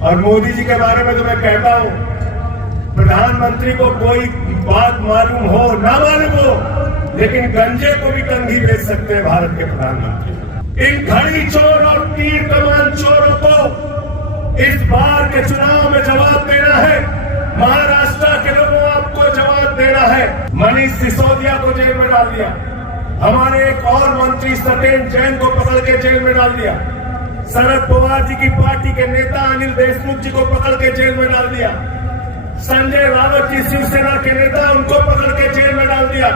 और मोदी जी के बारे में तो मैं कहता हूं, प्रधानमंत्री को कोई बात मालूम हो ना मालूम हो, लेकिन गंजे को भी कंघी बेच सकते हैं भारत के प्रधानमंत्री। इन घड़ी चोर और तीर कमान चोरों को इस बार के चुनाव में जवाब देना है। महाराष्ट्र के लोगों आपको जवाब देना है। मनीष सिसोदिया को जेल में डाल दिया, हमारे एक और मंत्री सत्येंद्र जैन को पकड़ के जेल में डाल दिया, शरद पवार जी की पार्टी के नेता अनिल देशमुख जी को पकड़ के जेल में डाल दिया, संजय रावत जी शिवसेना के नेता उनको पकड़ के जेल में डाल दिया,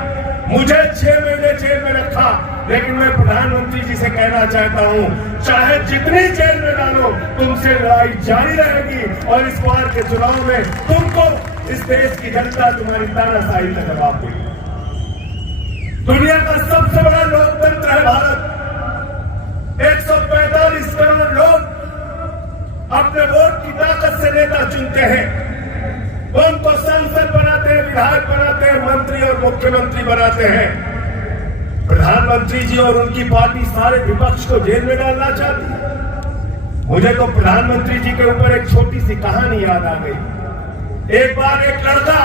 मुझे 6 महीने जेल में रखा। लेकिन मैं प्रधानमंत्री जी से कहना चाहता हूं, चाहे जितनी जेल में डालो, तुमसे लड़ाई जारी रहेगी और इस बार के चुनाव में तुमको इस देश की जनता तुम्हारी तानाशाही का जवाब देगी। दुनिया का सबसे बड़ा लोकतंत्र है भारत। 145 करोड़ लोग अपने वोट की ताकत से नेता चुनते हैं, उनको संसद बनाते हैं, विधायक बनाते हैं, मंत्री और मुख्यमंत्री बनाते हैं। प्रधानमंत्री जी और उनकी पार्टी सारे विपक्ष को जेल में डालना चाहती है। मुझे तो प्रधानमंत्री जी के ऊपर एक छोटी सी कहानी याद आ गई। एक बार एक लड़का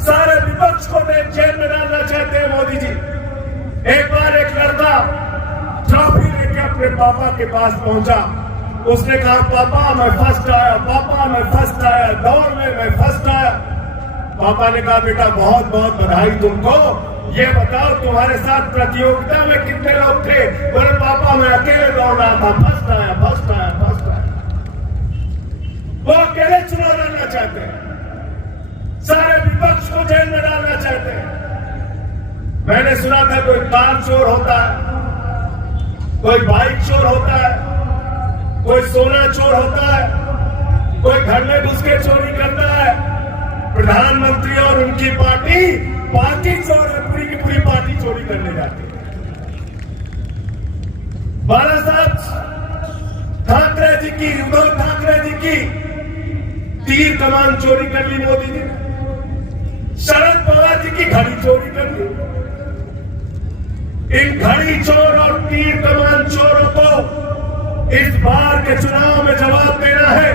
सारे विपक्ष को जेल में डालना चाहते हैं मोदी जी। एक बार एक लड़का ट्रॉफी लेके अपने पापा के पास पहुंचा, उसने कहा पापा मैं फर्स्ट आया, पापा मैं फर्स्ट आया, दौड़ में मैं फर्स्ट आया। पापा ने कहा बेटा बहुत बहुत बधाई तुमको, ये बताओ तुम्हारे साथ प्रतियोगिता में कितने लोग थे? बोले पापा मैं अकेले दौड़ रहा था, फर्स्ट आया फर्स्ट आया फर्स्ट आया। वो अकेले चुनाव लड़ना चाहते हैं, सारे विपक्ष को जेल में डालना चाहते हैं। मैंने सुना था कोई कार चोर होता है, कोई बाइक चोर होता है, कोई सोना चोर होता है, कोई घर में घुस के चोरी करता है। प्रधानमंत्री और उनकी पार्टी चोर है, पूरी की पूरी पार्टी चोरी करने जाती है। 12 साल ठाकरे जी की, उद्धव ठाकरे जी की तीर कमान चोरी कर ली मोदी जी ने, शरद पवार जी की घड़ी चोरी कर ली। इन घड़ी चोर और तीर कमान चोरों को इस बार के चुनाव में जवाब देना है।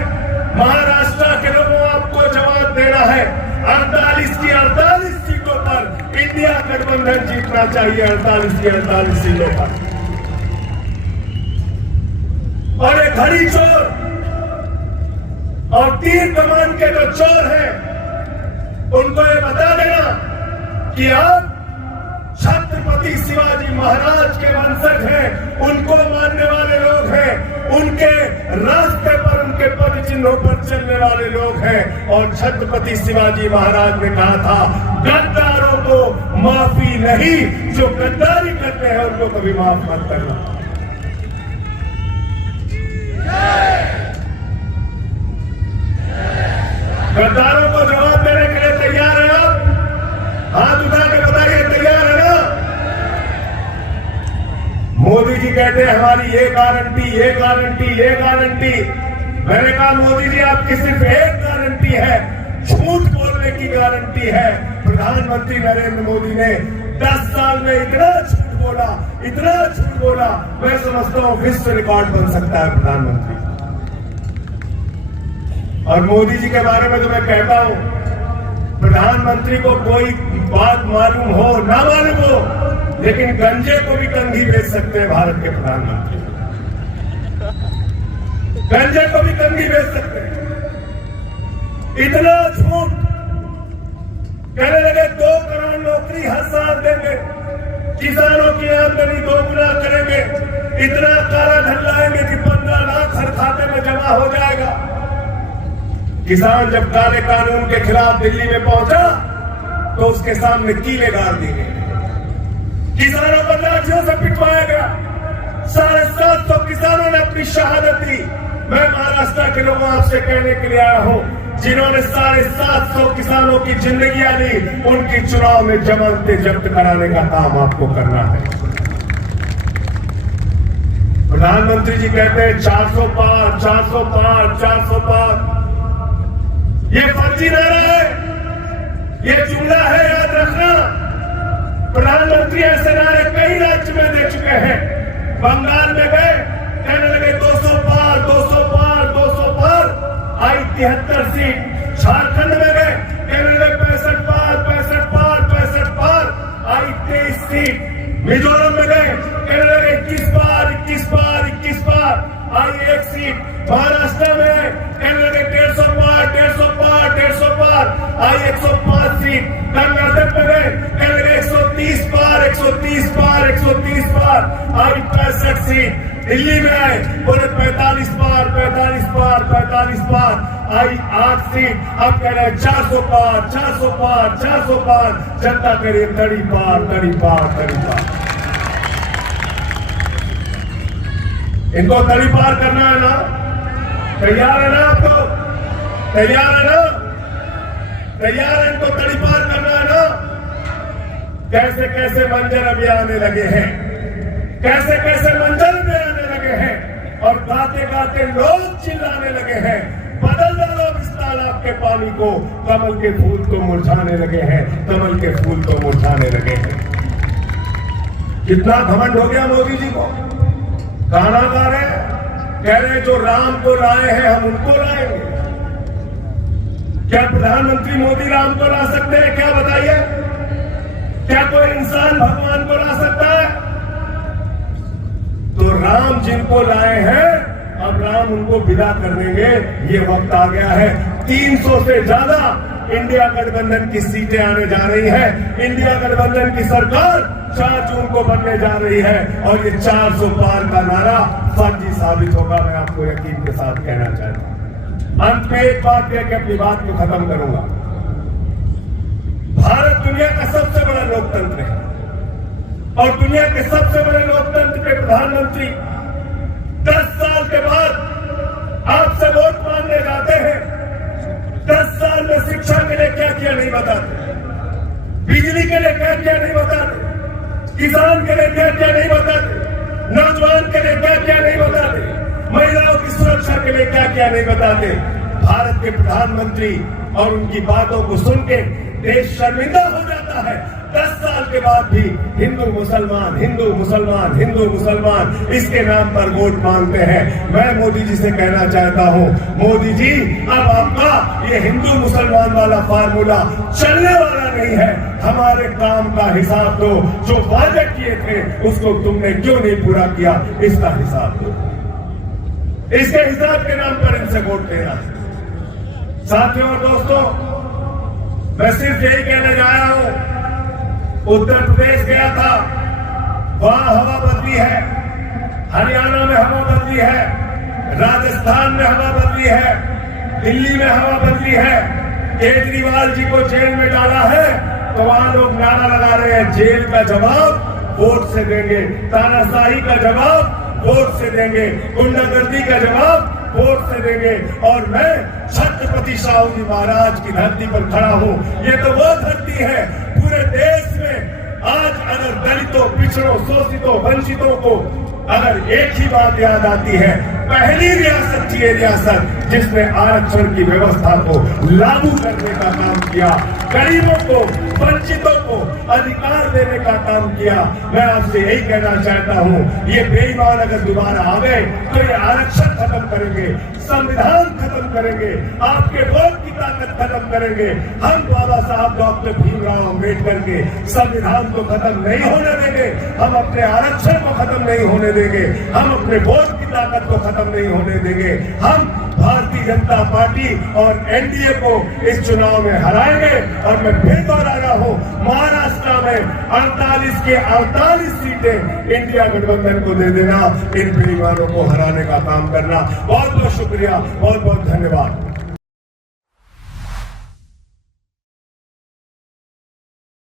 महाराष्ट्र के लोगों आपको जवाब देना है। 48 की 48 सीटों पर इंडिया गठबंधन जीतना चाहिए, 48 की 48 सीटों पर। और ये घड़ी चोर और तीर कमान के जो चोर हैं, उनको ये बता देना कि आप छत्रपति शिवाजी महाराज के वंशज हैं, उनको मानने वाले लोग हैं, उनके रास्ते पर, उनके पद चिन्हों पर चलने वाले लोग हैं। और छत्रपति शिवाजी महाराज ने कहा था, गद्दारों को माफी नहीं, जो गद्दारी करते हैं उनको कभी माफ मत करना। गद्दारों को जवाब देने के लिए तैयार है आप? हाथ उठा के बताइए, तैयार है ना? मोदी जी कहते हैं हमारी ये गारंटी, ये गारंटी, ये गारंटी। मैंने कहा मोदी जी आपकी सिर्फ एक गारंटी है, झूठ बोलने की गारंटी है। प्रधानमंत्री नरेंद्र मोदी ने 10 साल में इतना झूठ बोला, इतना झूठ बोला, मैं समझता हूं विश्व रिकॉर्ड बन सकता है प्रधानमंत्री। और मोदी जी के बारे में तो मैं कहता हूं, प्रधानमंत्री को कोई बात मालूम हो ना मालूम हो, लेकिन गंजे को भी कंघी बेच सकते हैं भारत के प्रधानमंत्री। गंजे को भी कंघी बेच सकते हैं। इतना झूठ, कहने लगे 2 करोड़ नौकरी हर साल देंगे, किसानों की आमदनी 2 गुना करेंगे, इतना काला धन लाएंगे कि 15 लाख हर खाते में जमा हो जाएगा। किसान जब काले कानून के खिलाफ दिल्ली में पहुंचा तो उसके सामने कीले गाड़ दिए गए, किसानों को लाठियों से पिटवाया गया। 750 किसानों ने अपनी शहादत दी। मैं महाराष्ट्र के लोगों आपसे कहने के लिए आया हूं, जिन्होंने 750 किसानों की जिंदगियां ली, उनकी चुनाव में जमानतें जब्त कराने का काम आपको करना है। प्रधानमंत्री जी कहते हैं 400 पार, 400 पार, 400 पार। ये फर्जी नारा है, ये जुमला है, याद रखना। प्रधानमंत्री ऐसे नारे कई राज्य में दे चुके हैं। बंगाल में गए, कहने लगे 200 पार, 200 पार, 200 पार। 73 सीट। झारखंड में गए, कहने लगे 65 पार, 65 पार, 65 पार, आई 23 सीट। मिजोरम में गए, कहने लगे 21 पार, 21 पार, 21 पार, आई 1 सीट। महाराष्ट्र में कहने लगे 150 पार, 150 पार, 150 पार, आई 105 सीट। कर्नाटक में गए, कहने लगे 130 पार, 130 पार, 130 पार, आई 65 सीट। दिल्ली में आए, बोले 45 पार, 45 पार, 45 पार, आई 8 सीट। अब कह रहे 400 पार, 400 पार, 400 पार, जनता करे 30 पार, 30 पार, 30 पार। इनको 30 पार करना है ना? तैयार है ना? आपको तैयार है ना? तैयार है इनको 30 पार करना है ना? कैसे कैसे मंजर अभी आने लगे हैं, कैसे कैसे मंजर में आने लगे हैं, और गाते गाते लोग चिल्लाने लगे हैं, बदल डालो इस तालाब के पानी को, कमल के फूल तो मुरझाने लगे हैं, कमल के फूल तो मुरझाने लगे हैं। कितना घमंड हो गया मोदी जी को। गाना गा रहे हैं, कह रहे हैं जो राम को लाए हैं हम उनको लाएंगे। क्या प्रधानमंत्री मोदी राम को ला सकते हैं? क्या बताइए, क्या कोई इंसान भगवान को ला सकता है? तो राम जिनको लाए हैं, अब राम उनको विदा कर देंगे। ये वक्त आ गया है। 300 से ज्यादा इंडिया गठबंधन की सीटें आने जा रही है। इंडिया गठबंधन की सरकार 4 जून को बनने जा रही है, और ये 400 पार का नारा फर्जी साबित होगा। मैं आपको यकीन के साथ कहना चाहता हूं। अंत में एक बात कह के अपनी बात को खत्म करूंगा। भारत दुनिया का सबसे बड़ा लोकतंत्र है, और दुनिया के सबसे बड़े लोकतंत्र के प्रधानमंत्री 10 साल के बाद आपसे वोट मांगने जाते हैं। 10 साल में शिक्षा के लिए क्या किया नहीं बताते, बिजली के लिए क्या किया नहीं बताते, किसान के लिए क्या किया नहीं बताते, नौजवान के लिए क्या किया नहीं बताते, महिलाओं की सुरक्षा के लिए क्या किया नहीं बताते। भारत के प्रधानमंत्री और उनकी बातों को सुन के देश शर्मिंदा हो जाता है। 10 साल के बाद भी हिंदू मुसलमान, हिंदू मुसलमान, हिंदू मुसलमान इसके नाम पर वोट मांगते हैं। मैं मोदी जी से कहना चाहता हूं, मोदी जी अब आपका ये हिंदू मुसलमान वाला फार्मूला चलने वाला नहीं है। हमारे काम का हिसाब दो, जो वादे किए थे उसको तुमने क्यों नहीं पूरा किया, इसका हिसाब दो। इसके हिसाब के नाम पर इनसे वोट लेना है। साथियों और दोस्तों, मैं सिर्फ यही कहने जा रहा हूं, उत्तर प्रदेश गया था, वहां हवा बदली है, हरियाणा में हवा बदली है, राजस्थान में हवा बदली है, दिल्ली में हवा बदली है। केजरीवाल जी को जेल में डाला है, तो वहां लोग नारा लगा रहे हैं, जेल का जवाब वोट से देंगे, तानाशाही का जवाब वोट से देंगे, गुंडागर्दी का जवाब वोट से देंगे। और मैं छत्रपति शाहू जी महाराज की धरती पर खड़ा हूं। ये तो वो धरती है पूरे देश में आज अगर दलितों, पिछड़ों, शोषितों, वंचितों को अगर एक ही बात याद आती है, पहली रियासत थी ये रियासत जिसने आरक्षण की व्यवस्था को लागू करने का काम किया, गरीबों को, वंचितों को अधिकार देने का काम किया। मैं आपसे यही कहना चाहता हूं, ये बेईमान अगर दोबारा आ गए तो ये आरक्षण खत्म करेंगे, संविधान खत्म करेंगे, आपके वोट की ताकत खत्म करेंगे। हम बाबा साहब डॉक्टर भीमराव अम्बेडकर के संविधान को खत्म नहीं होने देंगे, हम अपने आरक्षण को खत्म नहीं होने देंगे, हम अपने वोट की ताकत को खत्म नहीं होने देंगे। हम भारतीय जनता पार्टी और एनडीए को इस चुनाव में हराएंगे। और मैं फिर दोहरा रहा हूं, महाराष्ट्र में 48 के 48 सीटें इंडिया गठबंधन को दे देना, इन बेईमानों को हराने का काम करना। बहुत बहुत शुक्रिया, बहुत बहुत धन्यवाद।